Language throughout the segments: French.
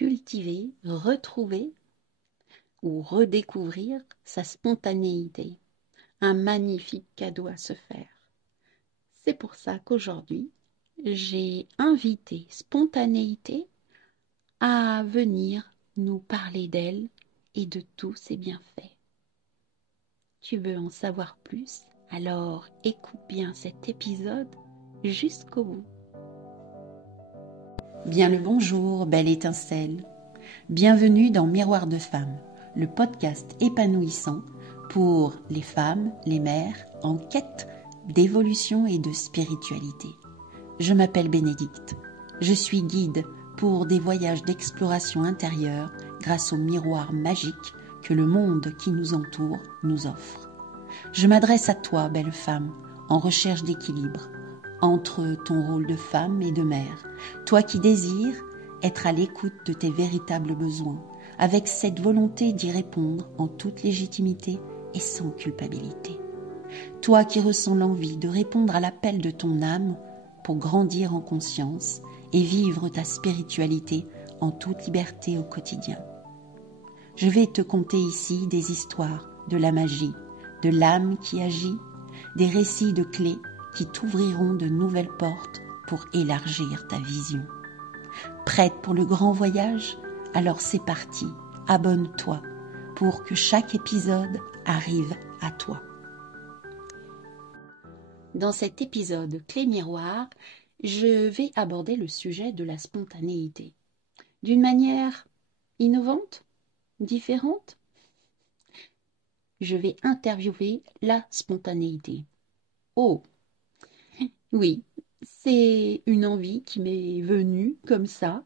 cultiver, retrouver ou redécouvrir sa spontanéité. Un magnifique cadeau à se faire. C'est pour ça qu'aujourd'hui, j'ai invité Spontanéité à venir nous parler d'elle et de tous ses bienfaits. Tu veux en savoir plus? Alors écoute bien cet épisode jusqu'au bout. Bien le bonjour, belle étincelle. Bienvenue dans Miroir de Femme, le podcast épanouissant pour les femmes, les mères en quête d'évolution et de spiritualité. Je m'appelle Bénédicte. Je suis guide pour des voyages d'exploration intérieure grâce au miroir magique que le monde qui nous entoure nous offre. Je m'adresse à toi, belle femme, en recherche d'équilibre entre ton rôle de femme et de mère, toi qui désires être à l'écoute de tes véritables besoins, avec cette volonté d'y répondre en toute légitimité et sans culpabilité. Toi qui ressens l'envie de répondre à l'appel de ton âme pour grandir en conscience et vivre ta spiritualité en toute liberté au quotidien. Je vais te conter ici des histoires de la magie, de l'âme qui agit, des récits de clés qui t'ouvriront de nouvelles portes pour élargir ta vision. Prête pour le grand voyage? Alors c'est parti, abonne-toi pour que chaque épisode arrive à toi. Dans cet épisode Clé Miroir, je vais aborder le sujet de la spontanéité. D'une manière innovante, différente, je vais interviewer la spontanéité. Oh, oui, c'est une envie qui m'est venue comme ça.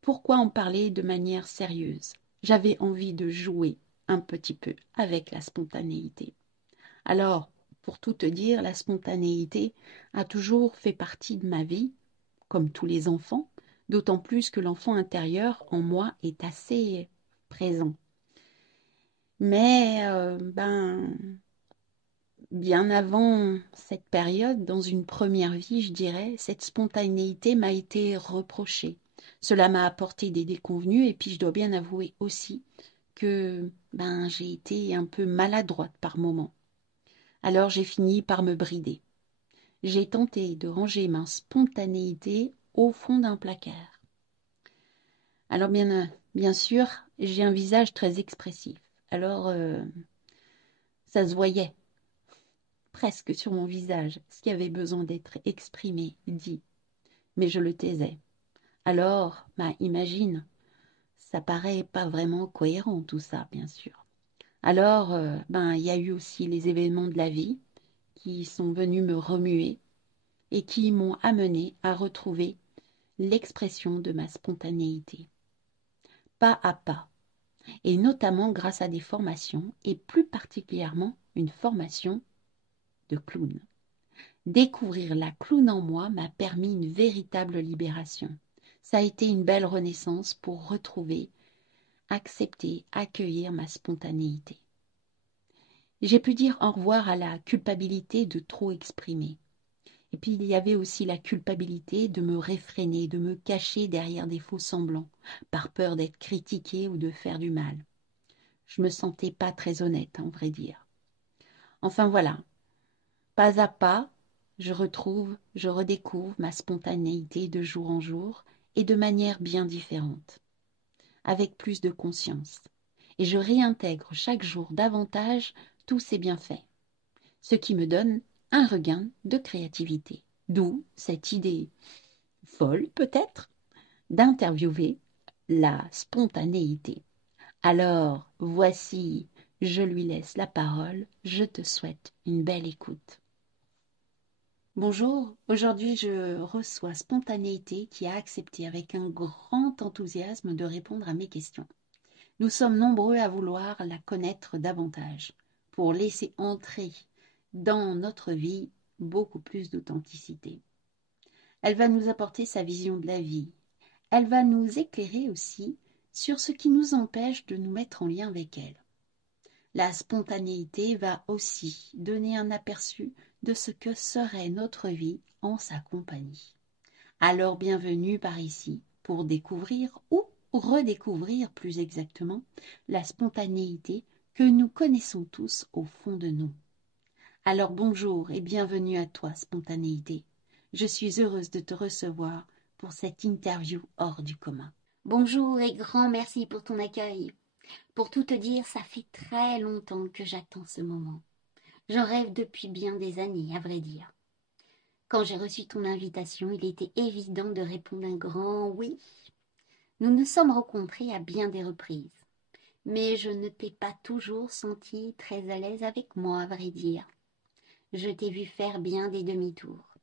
Pourquoi en parler de manière sérieuse? J'avais envie de jouer un petit peu avec la spontanéité. Alors, pour tout te dire, la spontanéité a toujours fait partie de ma vie, comme tous les enfants, d'autant plus que l'enfant intérieur en moi est assez présent. Mais, bien avant cette période, dans une première vie, je dirais, cette spontanéité m'a été reprochée. Cela m'a apporté des déconvenues et puis je dois bien avouer aussi que j'ai été un peu maladroite par moments. Alors j'ai fini par me brider. J'ai tenté de ranger ma spontanéité au fond d'un placard. Alors bien sûr, j'ai un visage très expressif. Alors ça se voyait presque sur mon visage, ce qui avait besoin d'être exprimé, dit. Mais je le taisais. Alors, imagine, ça paraît pas vraiment cohérent tout ça, bien sûr. Alors, il y a eu aussi les événements de la vie qui sont venus me remuer et qui m'ont amené à retrouver l'expression de ma spontanéité. Pas à pas, et notamment grâce à des formations, et plus particulièrement une formation de clown. Découvrir la clown en moi m'a permis une véritable libération. Ça a été une belle renaissance pour retrouver, accepter, accueillir ma spontanéité. J'ai pu dire au revoir à la culpabilité de trop exprimer. Et puis il y avait aussi la culpabilité de me réfréner, de me cacher derrière des faux semblants, par peur d'être critiquée ou de faire du mal. Je me sentais pas très honnête, en vrai dire. Enfin voilà, pas à pas, je redécouvre ma spontanéité de jour en jour et de manière bien différente, avec plus de conscience. Et je réintègre chaque jour davantage tous ces bienfaits, ce qui me donne un regain de créativité. D'où cette idée folle peut-être d'interviewer la spontanéité. Alors voici, je lui laisse la parole, je te souhaite une belle écoute. Bonjour, aujourd'hui je reçois Spontanéité qui a accepté avec un grand enthousiasme de répondre à mes questions. Nous sommes nombreux à vouloir la connaître davantage pour laisser entrer dans notre vie beaucoup plus d'authenticité. Elle va nous apporter sa vision de la vie. Elle va nous éclairer aussi sur ce qui nous empêche de nous mettre en lien avec elle. La spontanéité va aussi donner un aperçu de ce que serait notre vie en sa compagnie. Alors bienvenue par ici, pour découvrir ou redécouvrir plus exactement la spontanéité que nous connaissons tous au fond de nous. Alors bonjour et bienvenue à toi, spontanéité. Je suis heureuse de te recevoir pour cette interview hors du commun. Bonjour et grand merci pour ton accueil. Pour tout te dire, ça fait très longtemps que j'attends ce moment. J'en rêve depuis bien des années, à vrai dire. Quand j'ai reçu ton invitation, il était évident de répondre un grand oui. Nous nous sommes rencontrés à bien des reprises, mais je ne t'ai pas toujours senti très à l'aise avec moi, à vrai dire. Je t'ai vu faire bien des demi-tours.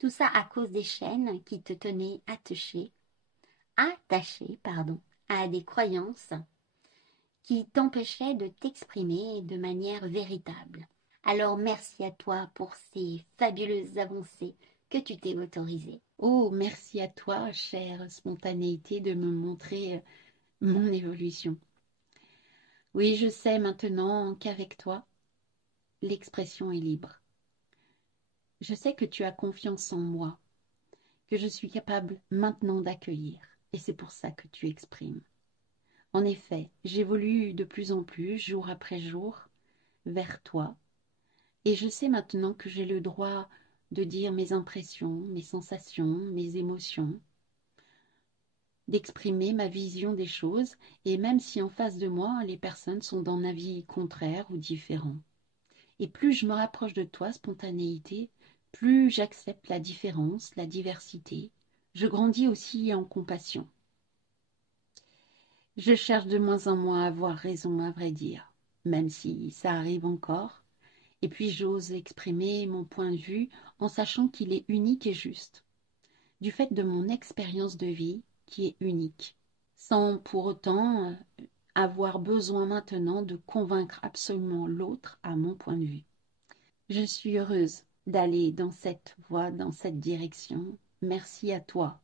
Tout ça à cause des chaînes qui te tenaient attachées, à des croyances qui t'empêchaient de t'exprimer de manière véritable. Alors merci à toi pour ces fabuleuses avancées que tu t'es autorisées. Oh, merci à toi, chère spontanéité, de me montrer mon évolution. Oui, je sais maintenant qu'avec toi, l'expression est libre. Je sais que tu as confiance en moi, que je suis capable maintenant d'accueillir, et c'est pour ça que tu exprimes. En effet, j'évolue de plus en plus, jour après jour, vers toi, et je sais maintenant que j'ai le droit de dire mes impressions, mes sensations, mes émotions, d'exprimer ma vision des choses, et même si en face de moi, les personnes sont d'un avis contraire ou différent. Et plus je me rapproche de toi, spontanéité, plus j'accepte la différence, la diversité. Je grandis aussi en compassion. Je cherche de moins en moins à avoir raison, à vrai dire, même si ça arrive encore. Et puis j'ose exprimer mon point de vue en sachant qu'il est unique et juste, du fait de mon expérience de vie qui est unique, sans pour autant avoir besoin maintenant de convaincre absolument l'autre à mon point de vue. Je suis heureuse d'aller dans cette voie, dans cette direction. Merci à toi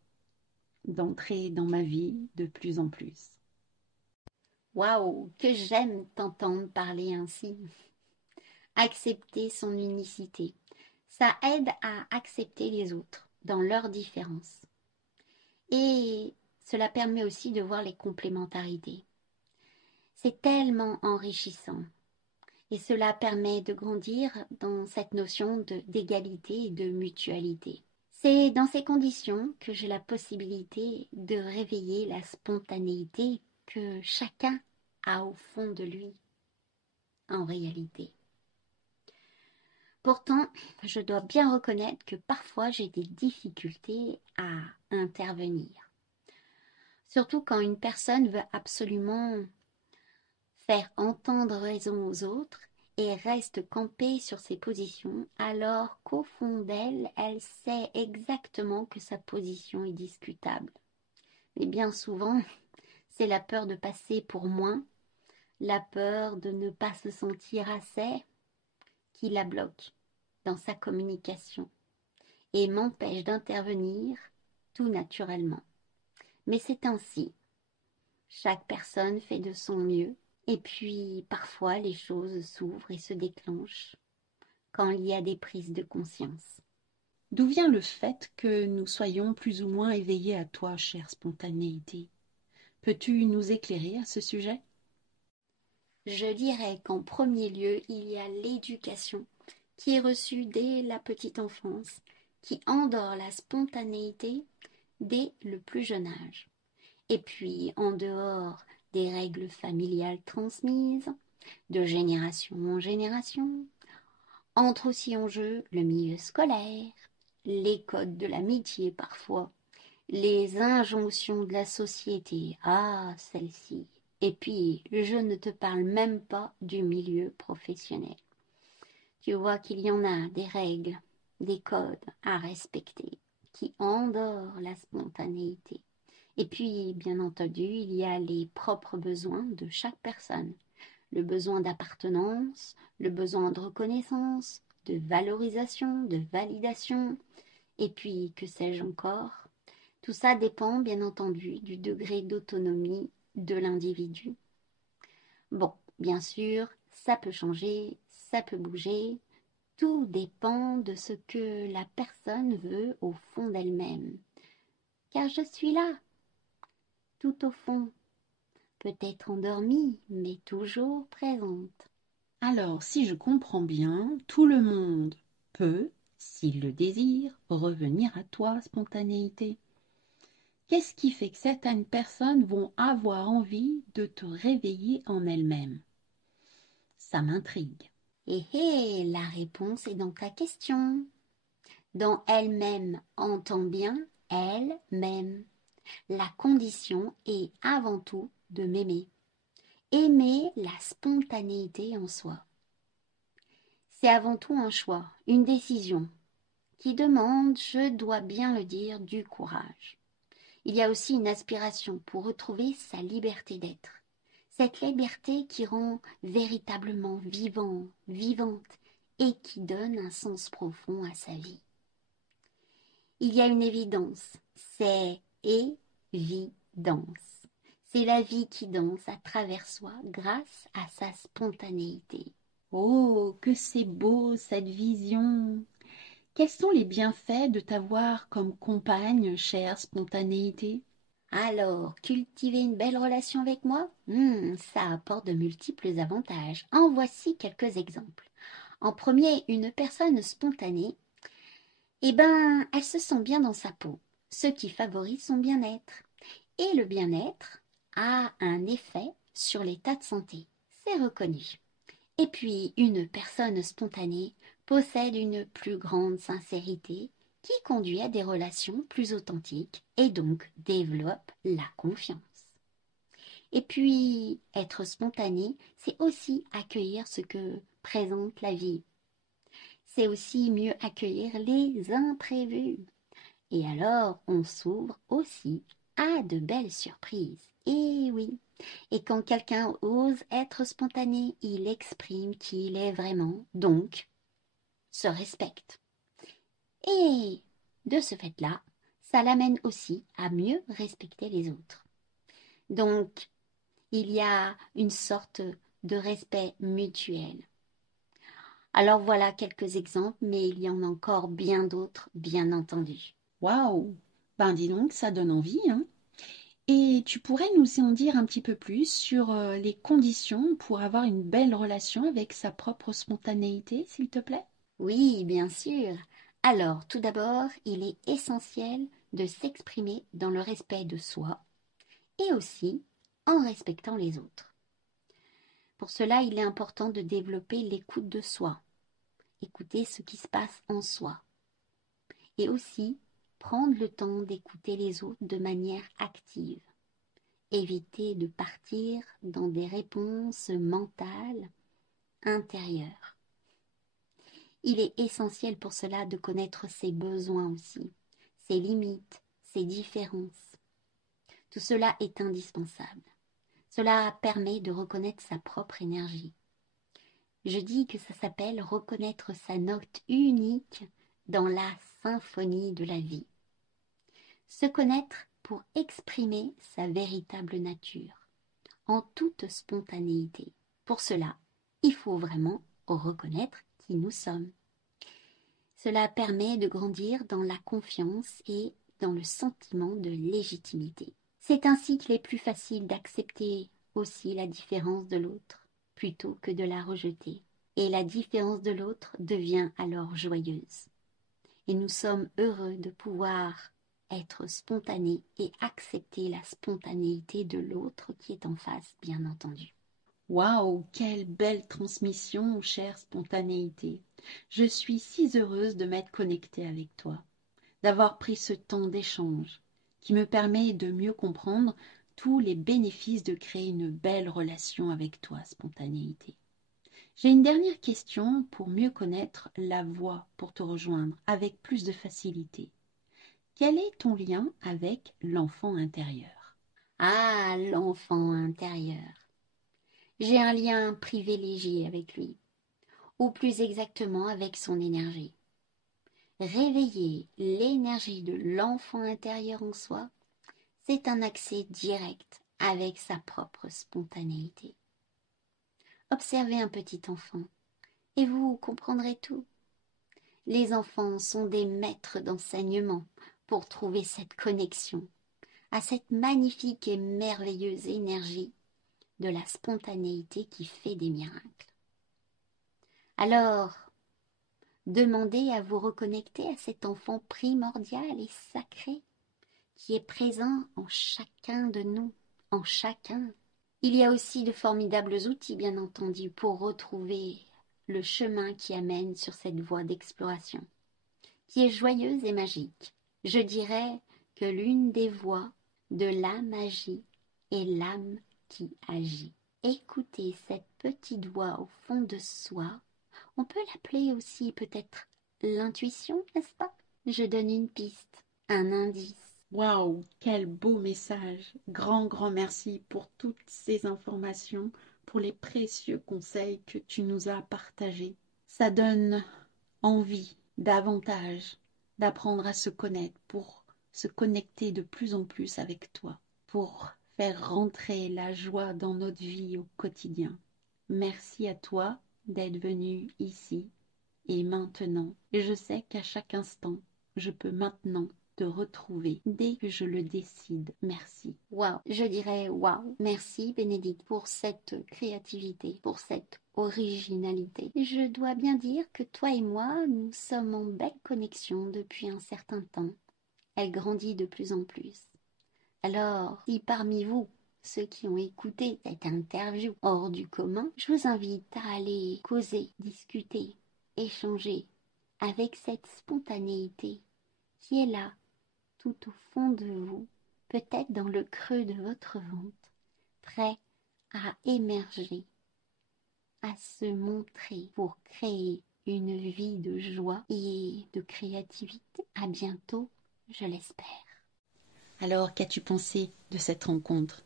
d'entrer dans ma vie de plus en plus. Waouh, que j'aime t'entendre parler ainsi. Accepter son unicité. Ça aide à accepter les autres dans leurs différences. Et cela permet aussi de voir les complémentarités. C'est tellement enrichissant. Et cela permet de grandir dans cette notion d'égalité et de mutualité. C'est dans ces conditions que j'ai la possibilité de réveiller la spontanéité que chacun a au fond de lui, en réalité. Pourtant, je dois bien reconnaître que parfois j'ai des difficultés à intervenir. Surtout quand une personne veut absolument faire entendre raison aux autres et reste campée sur ses positions, alors qu'au fond d'elle, elle sait exactement que sa position est discutable. Mais bien souvent, c'est la peur de passer pour moins, la peur de ne pas se sentir assez, qui la bloque dans sa communication et m'empêche d'intervenir tout naturellement. Mais c'est ainsi. Chaque personne fait de son mieux. Et puis, parfois, les choses s'ouvrent et se déclenchent quand il y a des prises de conscience. D'où vient le fait que nous soyons plus ou moins éveillés à toi, chère spontanéité? Peux-tu nous éclairer à ce sujet? Je dirais qu'en premier lieu, il y a l'éducation qui est reçue dès la petite enfance, qui endort la spontanéité dès le plus jeune âge. Et puis, en dehors des règles familiales transmises, de génération en génération, entre aussi en jeu le milieu scolaire, les codes de l'amitié parfois, les injonctions de la société, ah, celle-ci. Et puis, je ne te parle même pas du milieu professionnel. Tu vois qu'il y en a des règles, des codes à respecter qui endorment la spontanéité. Et puis, bien entendu, il y a les propres besoins de chaque personne. Le besoin d'appartenance, le besoin de reconnaissance, de valorisation, de validation, et puis, que sais-je encore. Tout ça dépend, bien entendu, du degré d'autonomie de l'individu. Bon, bien sûr, ça peut changer, ça peut bouger. Tout dépend de ce que la personne veut au fond d'elle-même. Car je suis là tout au fond, peut-être endormie, mais toujours présente. Alors, si je comprends bien, tout le monde peut, s'il le désire, revenir à toi, spontanéité. Qu'est-ce qui fait que certaines personnes vont avoir envie de te réveiller en elles-mêmes? Ça m'intrigue. Et la réponse est dans ta question. Dans elle-même, entend bien elle-même. La condition est avant tout de m'aimer. Aimer la spontanéité en soi. C'est avant tout un choix, une décision, qui demande, je dois bien le dire, du courage. Il y a aussi une aspiration pour retrouver sa liberté d'être. Cette liberté qui rend véritablement vivant, vivante et qui donne un sens profond à sa vie. Il y a une évidence, c'est évidence. C'est la vie qui danse à travers soi grâce à sa spontanéité. Oh, que c'est beau cette vision! Quels sont les bienfaits de t'avoir comme compagne, chère spontanéité? Alors, cultiver une belle relation avec moi, ça apporte de multiples avantages. En voici quelques exemples. En premier, une personne spontanée, elle se sent bien dans sa peau, ce qui favorise son bien-être. Et le bien-être a un effet sur l'état de santé. C'est reconnu. Et puis, une personne spontanée possède une plus grande sincérité qui conduit à des relations plus authentiques et donc développe la confiance. Et puis, être spontané, c'est aussi accueillir ce que présente la vie. C'est aussi mieux accueillir les imprévus. Et alors, on s'ouvre aussi à de belles surprises. Et oui, et quand quelqu'un ose être spontané, il exprime qui il est vraiment, donc se respecte. Et de ce fait-là, ça l'amène aussi à mieux respecter les autres. Donc, il y a une sorte de respect mutuel. Alors voilà quelques exemples, mais il y en a encore bien d'autres, bien entendu. Waouh! Ben dis donc, ça donne envie, hein? Et tu pourrais nous en dire un petit peu plus sur les conditions pour avoir une belle relation avec sa propre spontanéité, s'il te plaît? Oui, bien sûr. Alors, tout d'abord, il est essentiel de s'exprimer dans le respect de soi et aussi en respectant les autres. Pour cela, il est important de développer l'écoute de soi, écouter ce qui se passe en soi et aussi prendre le temps d'écouter les autres de manière active. Éviter de partir dans des réponses mentales intérieures. Il est essentiel pour cela de connaître ses besoins aussi, ses limites, ses différences. Tout cela est indispensable. Cela permet de reconnaître sa propre énergie. Je dis que ça s'appelle reconnaître sa note unique dans la symphonie de la vie. Se connaître pour exprimer sa véritable nature, en toute spontanéité. Pour cela, il faut vraiment reconnaître qui nous sommes. Cela permet de grandir dans la confiance et dans le sentiment de légitimité. C'est ainsi qu'il est plus facile d'accepter aussi la différence de l'autre, plutôt que de la rejeter. Et la différence de l'autre devient alors joyeuse. Et nous sommes heureux de pouvoir être spontanés et accepter la spontanéité de l'autre qui est en face, bien entendu. Waouh, quelle belle transmission, chère spontanéité. Je suis si heureuse de m'être connectée avec toi, d'avoir pris ce temps d'échange qui me permet de mieux comprendre tous les bénéfices de créer une belle relation avec toi, spontanéité. J'ai une dernière question pour mieux connaître la voie pour te rejoindre avec plus de facilité. Quel est ton lien avec l'enfant intérieur? Ah, l'enfant intérieur. J'ai un lien privilégié avec lui, ou plus exactement avec son énergie. Réveiller l'énergie de l'enfant intérieur en soi, c'est un accès direct avec sa propre spontanéité. Observez un petit enfant et vous comprendrez tout. Les enfants sont des maîtres d'enseignement pour trouver cette connexion à cette magnifique et merveilleuse énergie de la spontanéité qui fait des miracles. Alors, demandez à vous reconnecter à cet enfant primordial et sacré qui est présent en chacun de nous, en chacun. Il y a aussi de formidables outils, bien entendu, pour retrouver le chemin qui amène sur cette voie d'exploration, qui est joyeuse et magique. Je dirais que l'une des voies de la magie est l'âme qui agit. Écoutez cette petite voix au fond de soi. On peut l'appeler aussi peut-être l'intuition, n'est-ce pas? Je donne une piste, un indice. Waouh, quel beau message! Grand merci pour toutes ces informations, pour les précieux conseils que tu nous as partagés. Ça donne envie davantage d'apprendre à se connaître pour se connecter de plus en plus avec toi, pour faire rentrer la joie dans notre vie au quotidien. Merci à toi d'être venu ici et maintenant. Et je sais qu'à chaque instant, je peux maintenant te retrouver dès que je le décide. Merci. Waouh, je dirais waouh. Merci Bénédicte pour cette créativité, pour cette originalité. Je dois bien dire que toi et moi, nous sommes en belle connexion depuis un certain temps. Elle grandit de plus en plus. Alors, si parmi vous, ceux qui ont écouté cette interview hors du commun, je vous invite à aller causer, discuter, échanger avec cette spontanéité qui est là, tout au fond de vous, peut-être dans le creux de votre ventre, prêt à émerger, à se montrer pour créer une vie de joie et de créativité. À bientôt, je l'espère. Alors, qu'as-tu pensé de cette rencontre?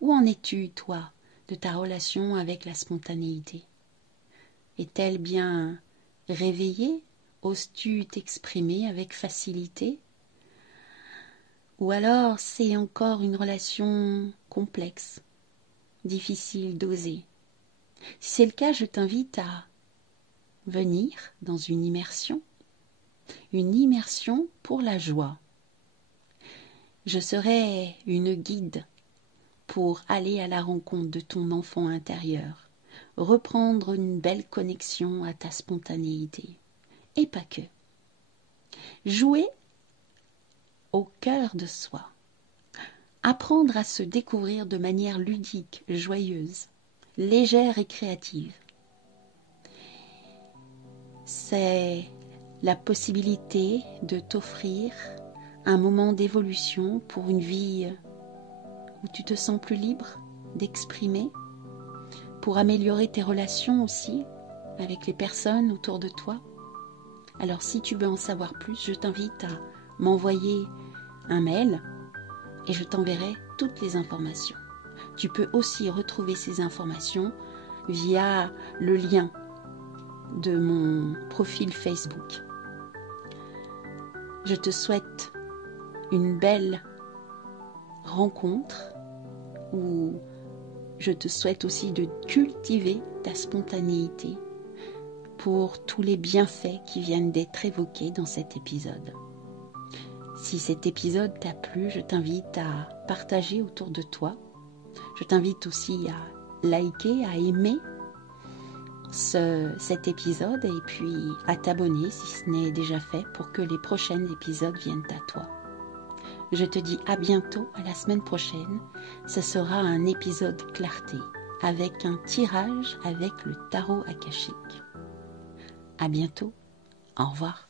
Où en es-tu, toi, de ta relation avec la spontanéité? Est-elle bien réveillée? Oses-tu t'exprimer avec facilité? Ou alors c'est encore une relation complexe, difficile d'oser? Si c'est le cas, je t'invite à venir dans une immersion pour la joie. Je serai une guide pour aller à la rencontre de ton enfant intérieur, reprendre une belle connexion à ta spontanéité. Et pas que. Jouer au cœur de soi. Apprendre à se découvrir de manière ludique, joyeuse, légère et créative. C'est la possibilité de t'offrir un moment d'évolution pour une vie où tu te sens plus libre d'exprimer, pour améliorer tes relations aussi avec les personnes autour de toi. Alors si tu veux en savoir plus, je t'invite à m'envoyer un mail et je t'enverrai toutes les informations. Tu peux aussi retrouver ces informations via le lien de mon profil Facebook. Je te souhaite une belle rencontre où je te souhaite aussi de cultiver ta spontanéité pour tous les bienfaits qui viennent d'être évoqués dans cet épisode. Si cet épisode t'a plu, je t'invite à partager autour de toi. Je t'invite aussi à liker, à aimer cet épisode et puis à t'abonner si ce n'est déjà fait pour que les prochains épisodes viennent à toi. Je te dis à bientôt, à la semaine prochaine. Ce sera un épisode clarté avec un tirage avec le tarot akashique. À bientôt, au revoir.